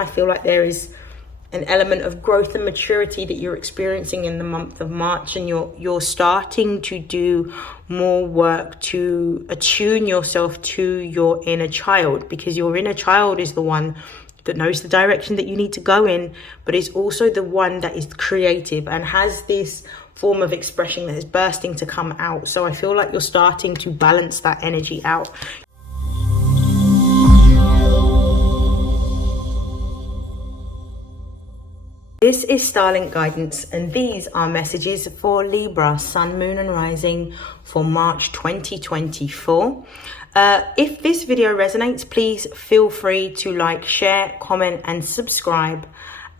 I feel like there is an element of growth and maturity that you're experiencing in the month of March, and you're starting to do more work to attune yourself to your inner child, because your inner child is the one that knows the direction that you need to go in, but is also the one that is creative and has this form of expression that is bursting to come out. So I feel like you're starting to balance that energy out. This is StarLink guidance, and these are messages for Libra, Sun, Moon and Rising for March 2024. If this video resonates, please feel free to like, share, comment and subscribe.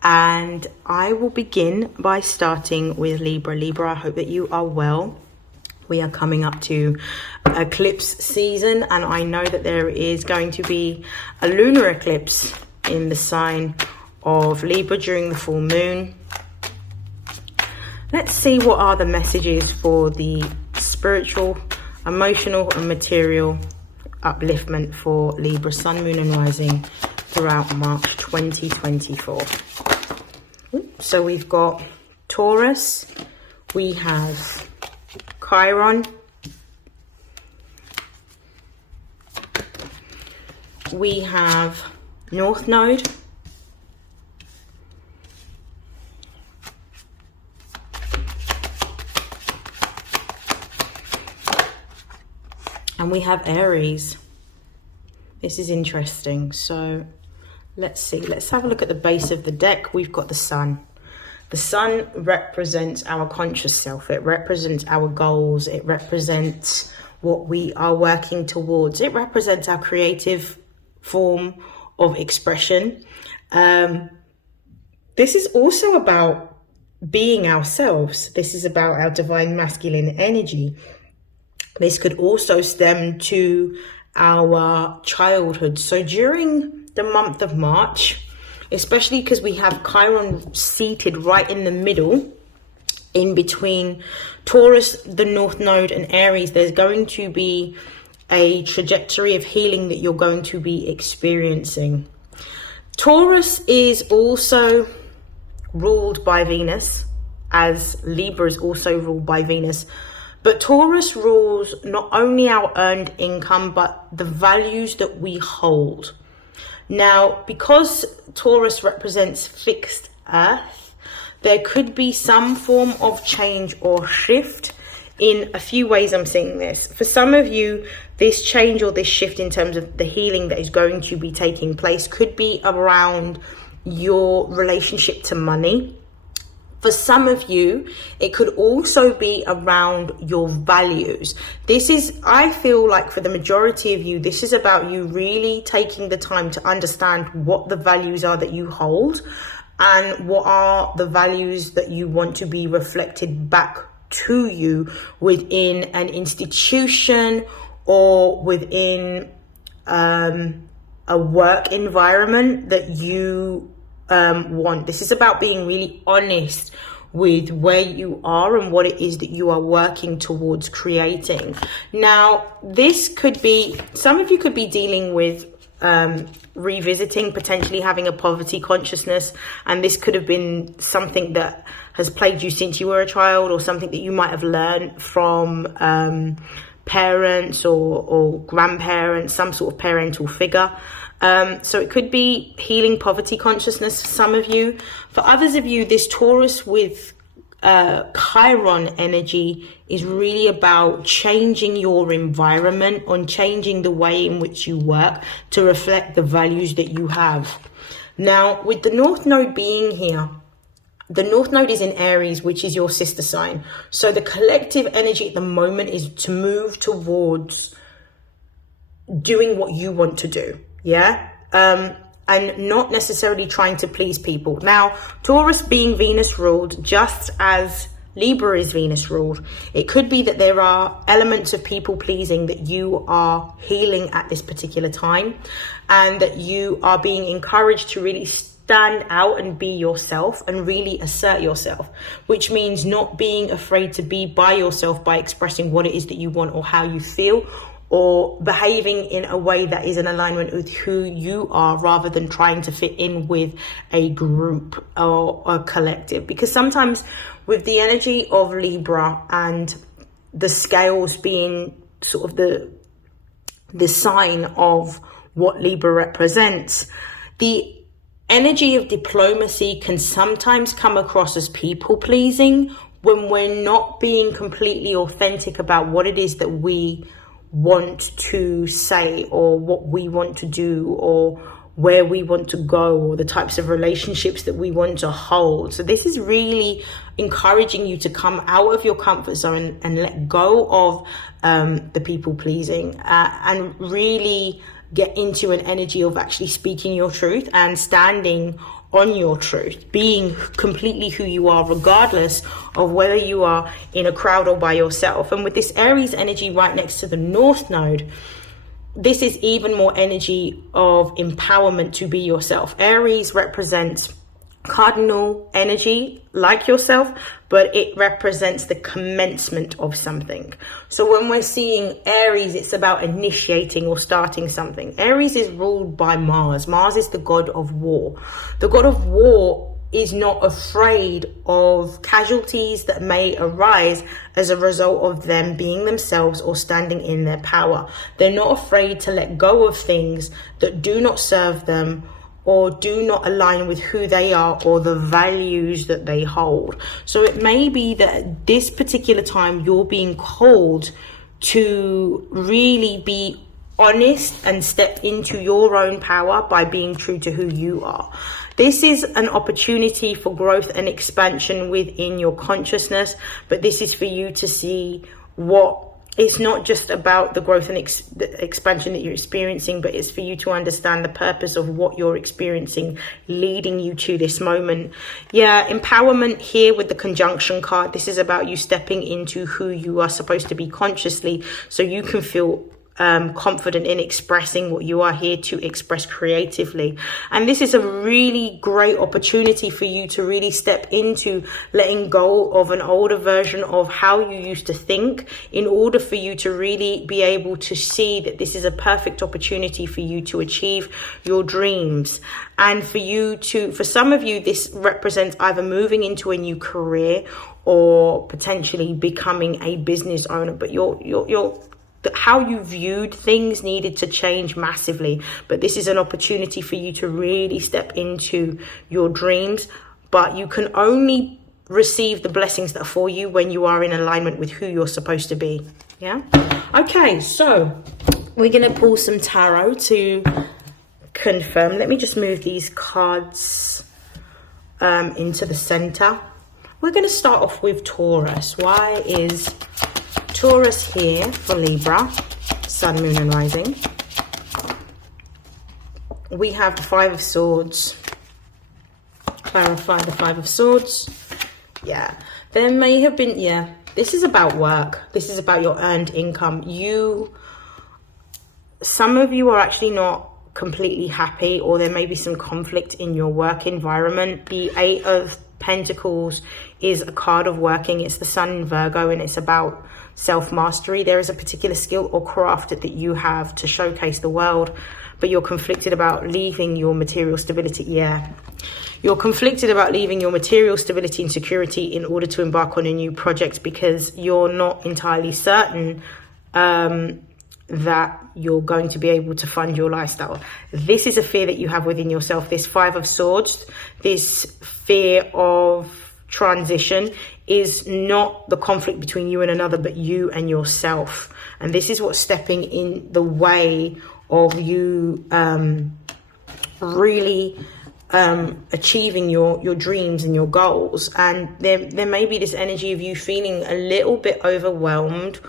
And I will begin by starting with Libra. Libra, I hope that you are well. We are coming up to eclipse season, and I know that there is going to be a lunar eclipse in the sign of Libra during the full moon. Let's see what are the messages for the spiritual, emotional and material upliftment for Libra, Sun, Moon and Rising throughout March 2024. So we've got Taurus, we have Chiron, we have North Node, and we have Aries. This is interesting. So let's see. Let's have a look at the base of the deck. We've got the Sun. The Sun represents our conscious self. It represents our goals. It represents what we are working towards. It represents our creative form of expression. This is also about being ourselves. This is about our divine masculine energy. This could also stem to our childhood. So during the month of March, especially because we have Chiron seated right in the middle, in between Taurus, the North Node and Aries, there's going to be a trajectory of healing that you're going to be experiencing. Taurus is also ruled by Venus, as Libra is also ruled by Venus. But Taurus rules not only our earned income, but the values that we hold. Now, because Taurus represents fixed earth, there could be some form of change or shift in a few ways. I'm seeing this. For some of you, this change or this shift in terms of the healing that is going to be taking place could be around your relationship to money. For some of you, it could also be around your values. This is, I feel like for the majority of you, this is about you really taking the time to understand what the values are that you hold and what are the values that you want to be reflected back to you within an institution or within a work environment that you want. This is about being really honest with where you are and what it is that you are working towards creating. Now, this could be, some of you could be dealing with revisiting, potentially having a poverty consciousness, and this could have been something that has plagued you since you were a child, or something that you might have learned from parents or grandparents, some sort of parental figure. So it could be healing poverty consciousness for some of you. For others of you, this Taurus with Chiron energy is really about changing your environment, on changing the way in which you work to reflect the values that you have. Now, with the North Node being here, the North Node is in Aries, which is your sister sign. So the collective energy at the moment is to move towards doing what you want to do. Yeah. And not necessarily trying to please people. Now, Taurus being Venus ruled, just as Libra is Venus ruled, it could be that there are elements of people pleasing that you are healing at this particular time, and that you are being encouraged to really stand out and be yourself and really assert yourself, which means not being afraid to be by yourself by expressing what it is that you want or how you feel, or behaving in a way that is in alignment with who you are, rather than trying to fit in with a group or a collective. Because sometimes with the energy of Libra and the scales being sort of the sign of what Libra represents, the energy of diplomacy can sometimes come across as people pleasing when we're not being completely authentic about what it is that we want to say, or what we want to do, or where we want to go, or the types of relationships that we want to hold. So this is really encouraging you to come out of your comfort zone and let go of the people pleasing, and really get into an energy of actually speaking your truth and standing on your truth, being completely who you are, regardless of whether you are in a crowd or by yourself. And with this Aries energy right next to the North Node, this is even more energy of empowerment to be yourself. Aries represents cardinal energy like yourself, but it represents the commencement of something. So when we're seeing Aries, it's about initiating or starting something. Aries is ruled by Mars. Mars is the god of war. The god of war is not afraid of casualties that may arise as a result of them being themselves or standing in their power. They're not afraid to let go of things that do not serve them or do not align with who they are or the values that they hold. So it may be that this particular time you're being called to really be honest and step into your own power by being true to who you are. This is an opportunity for growth and expansion within your consciousness, but this is for you to see what it's not just about the growth and the expansion that you're experiencing, but it's for you to understand the purpose of what you're experiencing leading you to this moment. Yeah, empowerment here with the conjunction card. This is about you stepping into who you are supposed to be consciously, so you can feel confident in expressing what you are here to express creatively. And this is a really great opportunity for you to really step into letting go of an older version of how you used to think, in order for you to really be able to see that this is a perfect opportunity for you to achieve your dreams. And for some of you, this represents either moving into a new career or potentially becoming a business owner, but how you viewed things needed to change massively. But this is an opportunity for you to really step into your dreams. But you can only receive the blessings that are for you when you are in alignment with who you're supposed to be. Yeah. Okay, so we're going to pull some tarot to confirm. Let me just move these cards into the center. We're going to start off with Taurus. Why is Taurus here for Libra, Sun, Moon and Rising? We have the Five of Swords. Clarify the Five of Swords. Yeah, there may have been, this is about work. This is about your earned income. Some of you are actually not completely happy, or there may be some conflict in your work environment. The Eight of Pentacles is a card of working. It's the Sun in Virgo, and it's about self-mastery. There is a particular skill or craft that you have to showcase the world, but you're conflicted about leaving your material stability. You're conflicted about leaving your material stability and security in order to embark on a new project, because you're not entirely certain that you're going to be able to fund your lifestyle. This is a fear that you have within yourself. This Five of Swords, this fear of transition, is not the conflict between you and another, but you and yourself. And this is what's stepping in the way of you really achieving your dreams and your goals. And there may be this energy of you feeling a little bit overwhelmed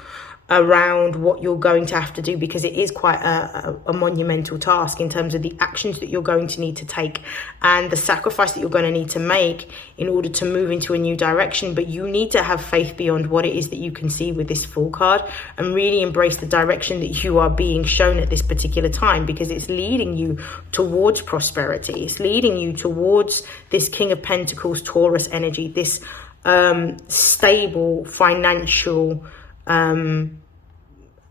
around what you're going to have to do, because it is quite a monumental task in terms of the actions that you're going to need to take and the sacrifice that you're going to need to make in order to move into a new direction. But you need to have faith beyond what it is that you can see with this Fool card, and really embrace the direction that you are being shown at this particular time, because it's leading you towards prosperity. It's leading you towards this King of Pentacles Taurus energy, this stable financial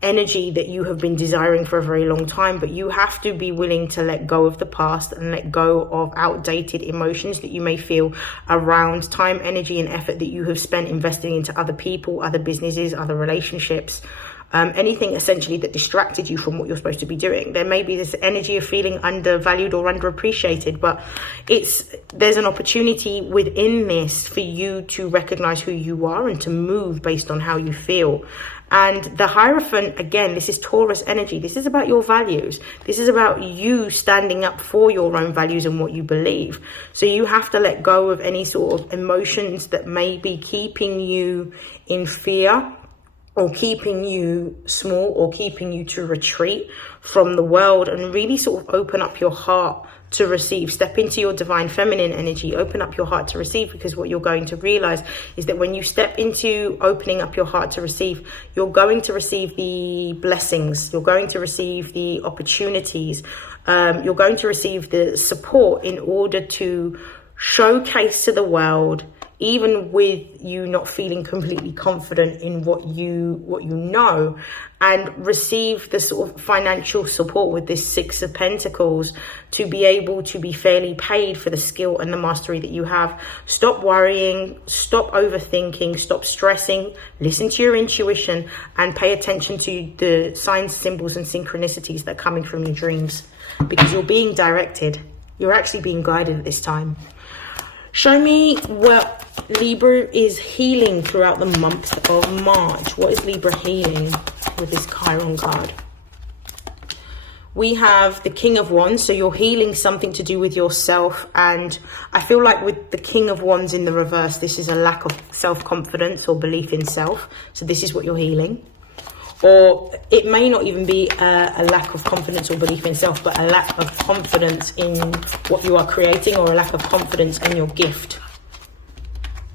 energy that you have been desiring for a very long time, but you have to be willing to let go of the past and let go of outdated emotions that you may feel around time, energy, and effort that you have spent investing into other people, other businesses, other relationships. Anything essentially that distracted you from what you're supposed to be doing. There may be this energy of feeling undervalued or underappreciated, but there's an opportunity within this for you to recognize who you are and to move based on how you feel. And the Hierophant, again, this is Taurus energy. This is about your values. This is about you standing up for your own values and what you believe. So you have to let go of any sort of emotions that may be keeping you in fear, or keeping you small, or keeping you to retreat from the world, and really sort of open up your heart to receive. Step into your divine feminine energy, open up your heart to receive, because what you're going to realize is that when you step into opening up your heart to receive, you're going to receive the blessings, you're going to receive the opportunities, you're going to receive the support in order to showcase to the world, even with you not feeling completely confident in what you know, and receive the sort of financial support with this Six of Pentacles to be able to be fairly paid for the skill and the mastery that you have. Stop worrying, stop overthinking, stop stressing, listen to your intuition, and pay attention to the signs, symbols, and synchronicities that are coming from your dreams, because you're being directed. You're actually being guided at this time. Show me what Libra is healing throughout the month of March. What is Libra healing with this Chiron card? We have the King of Wands, so you're healing something to do with yourself, and I feel like with the King of Wands in the reverse, this is a lack of self-confidence or belief in self. So this is what you're healing. Or it may not even be a lack of confidence or belief in self, but a lack of confidence in what you are creating, or a lack of confidence in your gift.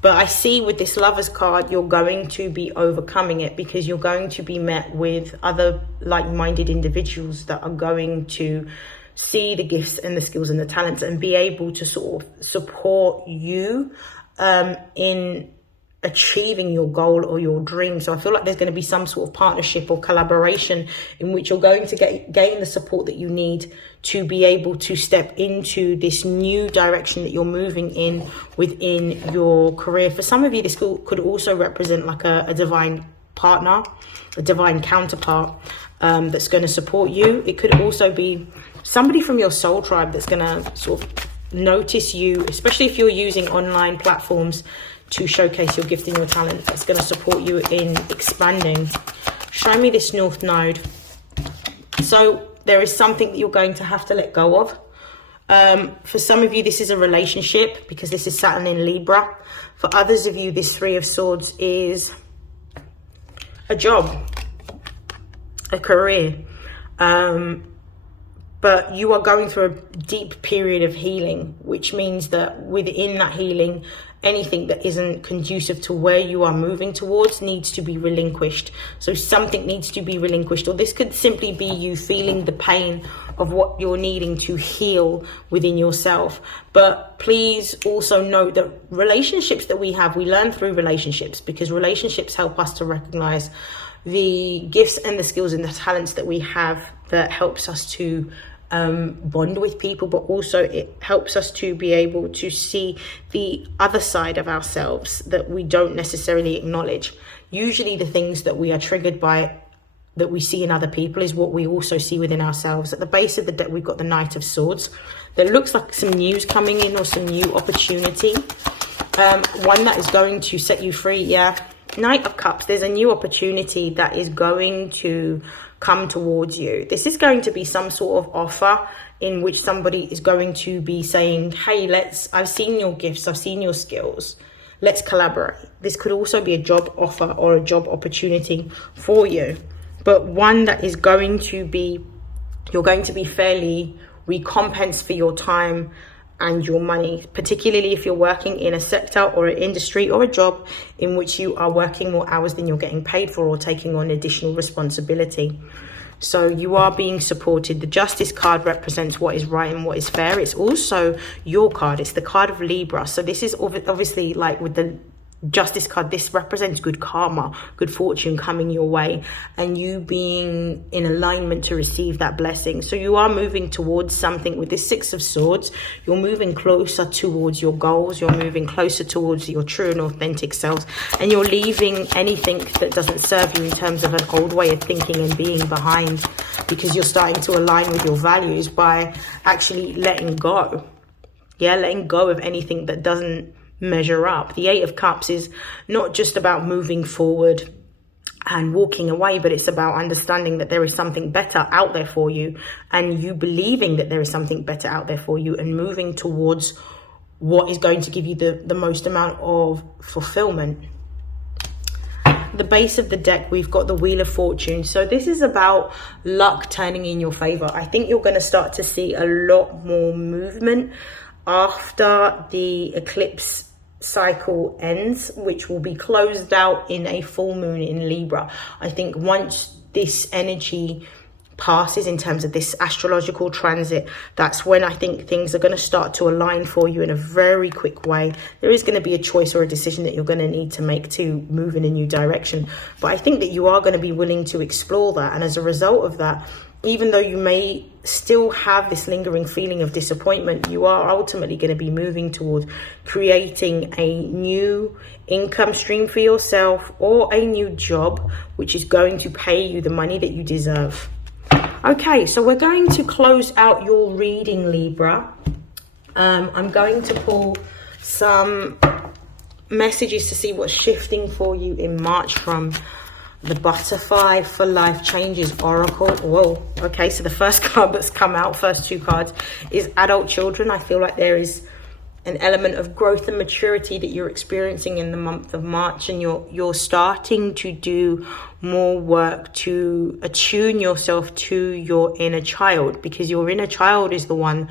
But I see with this Lovers card, you're going to be overcoming it, because you're going to be met with other like-minded individuals that are going to see the gifts and the skills and the talents and be able to sort of support you in achieving your goal or your dream. So I feel like there's going to be some sort of partnership or collaboration in which you're going to gain the support that you need to be able to step into this new direction that you're moving in within your career. For some of you, this could also represent like a divine partner, a divine counterpart that's going to support you. It could also be somebody from your soul tribe that's going to sort of notice you, especially if you're using online platforms to showcase your gift and your talent. That's going to support you in expanding. Show me this North Node. So there is something that you're going to have to let go of. For some of you, this is a relationship, because this is Saturn in Libra. For others of you, this Three of Swords is a job, a career. But you are going through a deep period of healing, which means that within that healing, anything that isn't conducive to where you are moving towards needs to be relinquished. So something needs to be relinquished, or this could simply be you feeling the pain of what you're needing to heal within yourself. But please also note that relationships that we have, we learn through relationships, because relationships help us to recognize the gifts and the skills and the talents that we have, that helps us to bond with people, but also it helps us to be able to see the other side of ourselves that we don't necessarily acknowledge. Usually the things that we are triggered by, that we see in other people, is what we also see within ourselves. At the base of the deck, we've got the Knight of Swords. There looks like some news coming in, or some new opportunity, one that is going to set you free. Yeah, Knight of Cups, there's a new opportunity that is going to come towards you. This is going to be some sort of offer in which somebody is going to be saying, hey, I've seen your gifts, I've seen your skills, let's collaborate. This could also be a job offer or a job opportunity for you, but one that is going to be, you're going to be fairly recompensed for your time and your money, particularly if you're working in a sector or an industry or a job in which you are working more hours than you're getting paid for, or taking on additional responsibility. So you are being supported. The Justice card represents what is right and what is fair. It's also your card. It's the card of Libra. So this is obviously like with the Justice card, this represents good karma, good fortune coming your way, and you being in alignment to receive that blessing. So you are moving towards something with this Six of Swords. You're moving closer towards your goals. You're moving closer towards your true and authentic selves, and you're leaving anything that doesn't serve you in terms of an old way of thinking and being behind, because you're starting to align with your values by actually letting go. Yeah, letting go of anything that doesn't measure up. The Eight of Cups is not just about moving forward and walking away, but it's about understanding that there is something better out there for you, and you believing that there is something better out there for you, and moving towards what is going to give you the most amount of fulfillment. The base of the deck, we've got the Wheel of Fortune. So this is about luck turning in your favor. I think you're going to start to see a lot more movement after the eclipse cycle ends, which will be closed out in a full moon in Libra. I think once this energy passes, in terms of this astrological transit, that's when I think things are going to start to align for you in a very quick way. There is going to be a choice or a decision that you're going to need to make to move in a new direction, but I think that you are going to be willing to explore that, and as a result of that, even though you may still have this lingering feeling of disappointment, you are ultimately going to be moving towards creating a new income stream for yourself, or a new job which is going to pay you the money that you deserve. Okay, so we're going to close out your reading, Libra. I'm going to pull some messages to see what's shifting for you in March from the Butterfly for Life Changes Oracle. Whoa, okay, so the first card that's come out, first two cards, is adult children. I feel like there is an element of growth and maturity that you're experiencing in the month of March, and you're starting to do more work to attune yourself to your inner child, because your inner child is the one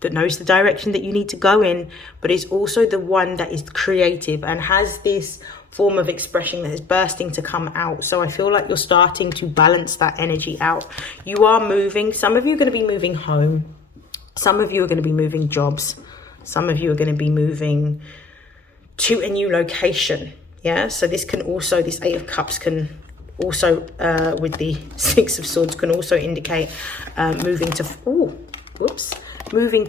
that knows the direction that you need to go in, but is also the one that is creative and has this form of expression that is bursting to come out. So I feel like you're starting to balance that energy out. You are moving. Some of you are going to be moving home. Some of you are going to be moving jobs. Some of you are going to be moving to a new location. Yeah, so this can also, this Eight of Cups can also, with the Six of Swords, can also indicate moving to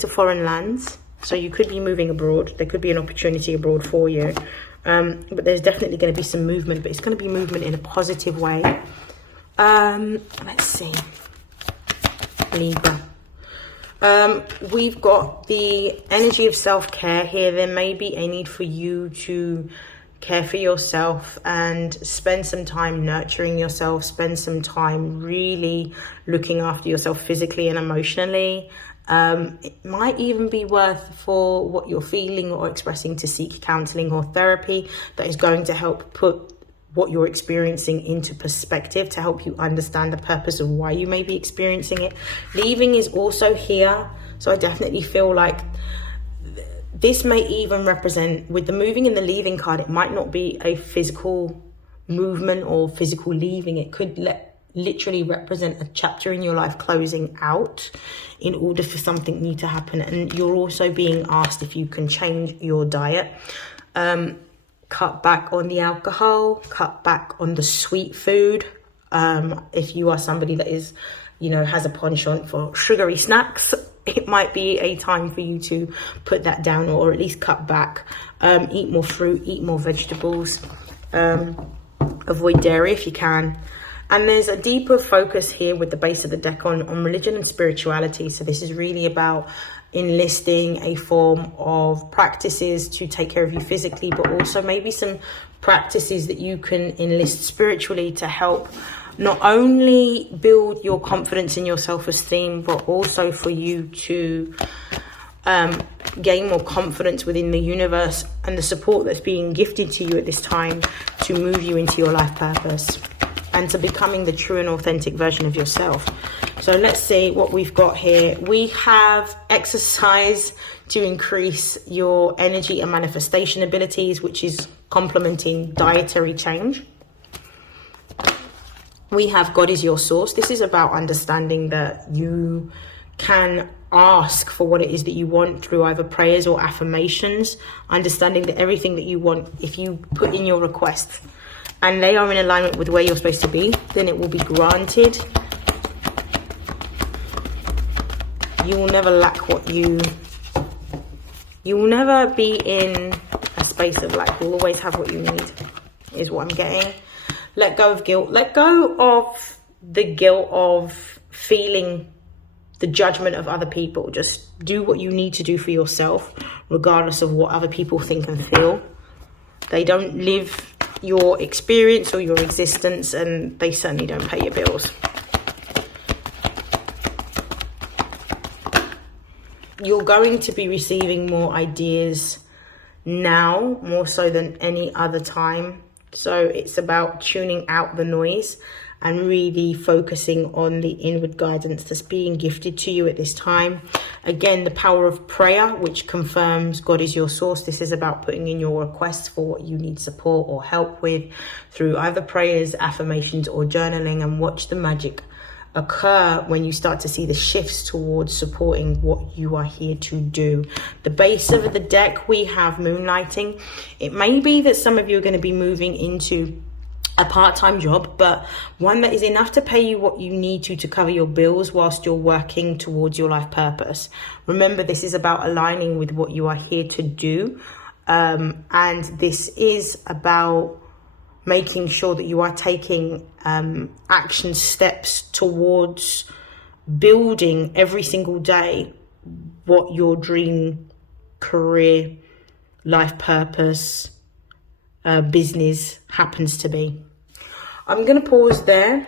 foreign lands. So you could be moving abroad. There could be an opportunity abroad for you. But there's definitely going to be some movement, but it's going to be movement in a positive way. Let's see. Libra. We've got the energy of self-care here. There may be a need for you to care for yourself and spend some time nurturing yourself, spend some time really looking after yourself physically and emotionally. It might even be worth, for what you're feeling or expressing, to seek counseling or therapy that is going to help put what you're experiencing into perspective, to help you understand the purpose of why you may be experiencing it. Leaving is also here, so I definitely feel like this may even represent, with the moving and the leaving card, it might not be a physical movement or physical leaving. It could literally represent a chapter in your life closing out in order for something new to happen. And you're also being asked if you can change your diet, cut back on the alcohol, cut back on the sweet food. If you are somebody that is, has a penchant for sugary snacks, it might be a time for you to put that down, or at least cut back. Eat more fruit, eat more vegetables, avoid dairy if you can. And there's a deeper focus here with the base of the deck on religion and spirituality. So this is really about enlisting a form of practices to take care of you physically, but also maybe some practices that you can enlist spiritually to help not only build your confidence in your self-esteem, but also for you to gain more confidence within the universe and the support that's being gifted to you at this time to move you into your life purpose and to becoming the true and authentic version of yourself. So let's see what we've got here. We have exercise to increase your energy and manifestation abilities, which is complementing dietary change. We have God is your source. This is about understanding that you can ask for what it is that you want through either prayers or affirmations, understanding that everything that you want, if you put in your requests and they are in alignment with where you're supposed to be, then it will be granted. You will never lack you will never be in a space of lack. You'll always have what you need, is what I'm getting. Let go of guilt. Let go of the guilt of feeling the judgment of other people. Just do what you need to do for yourself, regardless of what other people think and feel. They don't live your experience or your existence, and they certainly don't pay your bills. You're going to be receiving more ideas now, more so than any other time. So it's about tuning out the noise and really focusing on the inward guidance that's being gifted to you at this time. Again, the power of prayer, which confirms God is your source. This is about putting in your requests for what you need support or help with through either prayers, affirmations, or journaling, and watch the magic occur when you start to see the shifts towards supporting what you are here to do. The base of the deck, we have moonlighting. It may be that some of you are going to be moving into a part-time job, but one that is enough to pay you what you need to cover your bills whilst you're working towards your life purpose. Remember, this is about aligning with what you are here to do, and this is about making sure that you are taking action steps towards building every single day what your dream career, life purpose, business happens to be. I'm going to pause there.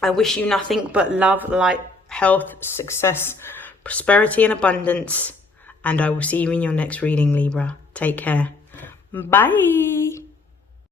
I wish you nothing but love, light, health, success, prosperity, and abundance. And I will see you in your next reading, Libra. Take care. Bye.